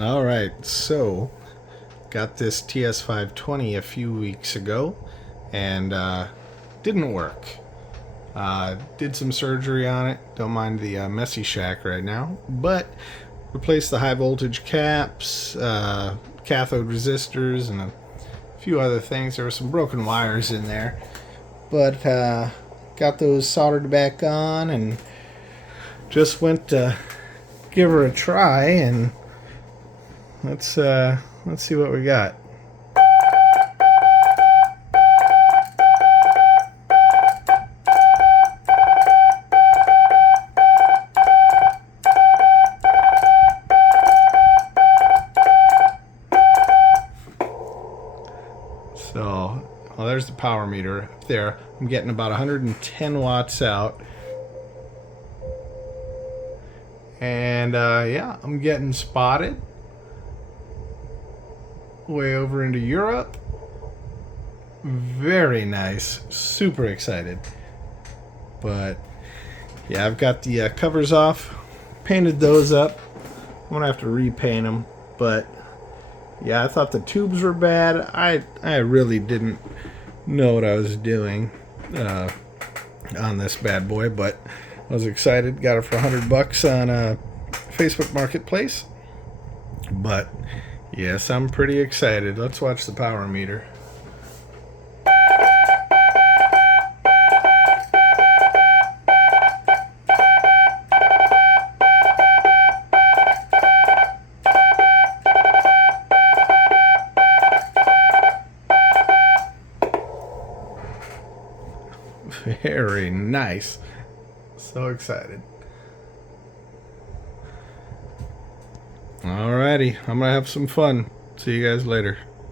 All right, so got this TS-520 a few weeks ago, and didn't work. Did some surgery on it. Don't mind the messy shack right now, but replaced the high voltage caps, cathode resistors, and a few other things. There were some broken wires in there, but got those soldered back on, and just went to give her a try, and let's see what we got. So, well, there's the power meter up there. I'm getting about 110 watts out. And yeah, I'm getting spotted way over into Europe. Very nice. Super excited. But yeah, I've got the covers off. Painted those up. I'm going to have to repaint them. But yeah, I thought the tubes were bad. I really didn't know what I was doing on this bad boy, but I was excited. Got it for $100 on Facebook Marketplace. But yes, I'm pretty excited. Let's watch the power meter. Very nice. So excited. Alrighty, I'm gonna have some fun. See you guys later.